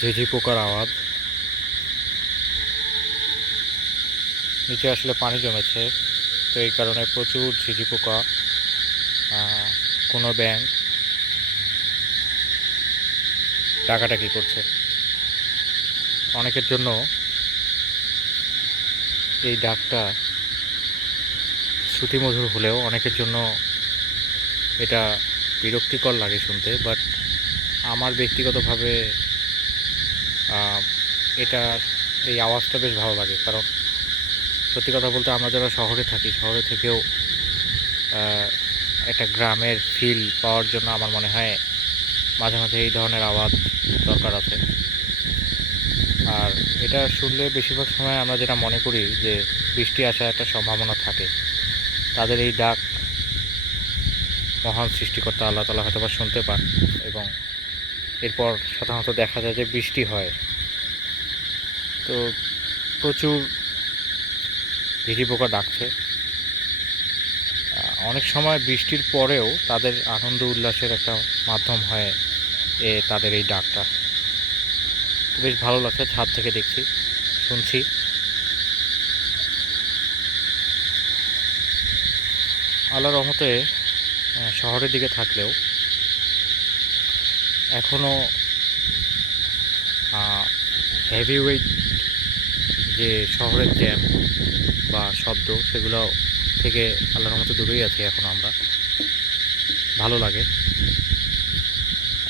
ঝিঝি পোকার আওয়াজ। নিচে আসলে পানি জমেছে, তো এই কারণে প্রচুর ঝিঝি পোকা কোনো ব্যাঙ টাকাটাকি করছে। অনেকের জন্য এই ডাকটা শ্রুতিমধুর হলেও অনেকের জন্য এটা বিরক্তিকর লাগে শুনতে, বাট আমার ব্যক্তিগতভাবে এটা এই আওয়াজটা বেশ ভালো লাগে। কারণ সত্যি কথা বলতে আমরা যারা শহরে থাকি, শহরে থেকেও একটা গ্রামের ফিল পাওয়ার জন্য আমার মনে হয় মাঝে মাঝে এই ধরনের আওয়াজ দরকার আছে। আর এটা শুনলে বেশিরভাগ সময় আমরা যেটা মনে করি যে বৃষ্টি আসার একটা সম্ভাবনা থাকে। তাদের এই ডাক মহান সৃষ্টিকর্তা আল্লাহ তালা হয়তো বা শুনতে পান এবং এরপর সাধারণত দেখা যায় যে বৃষ্টি হয়। তো প্রচুর ঝিঝি পোকা ডাকছে। অনেক সময় বৃষ্টির পরেও তাদের আনন্দ উল্লাসের একটা মাধ্যম হয় এ তাদের এই ডাকটা। তো বেশ ভালো লাগছে, ছাদ থেকে দেখছি, শুনছি। আল্লাহ রহমতে শহরের দিকে থাকলেও এখনও হেভি ওয়েট যে শহরের জ্যাম বা শব্দ, সেগুলো থেকে আল্লাহর রহমতে দূরেই আছি এখন আমরা। ভালো লাগে।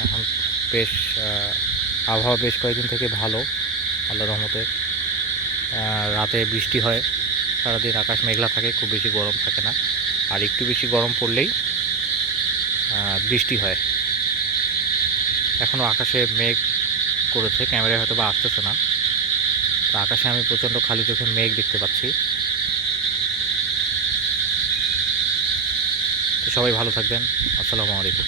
এখন বেশ আবহাওয়া বেশ কয়েকদিন থেকে ভালো, আল্লাহর রহমতে। রাতে বৃষ্টি হয়, সারাদিন আকাশ মেঘলা থাকে, খুব বেশি গরম থাকে না। আর একটু বেশি গরম পড়লেই বৃষ্টি হয়। এখনও আকাশে মেঘ করেছে, ক্যামেরায় হয়তো বা আসতেছে না। তো আকাশে আমি প্রচণ্ড খালি চোখে মেঘ দেখতে পাচ্ছি। তো সবাই ভালো থাকবেন। আসসালামু আলাইকুম।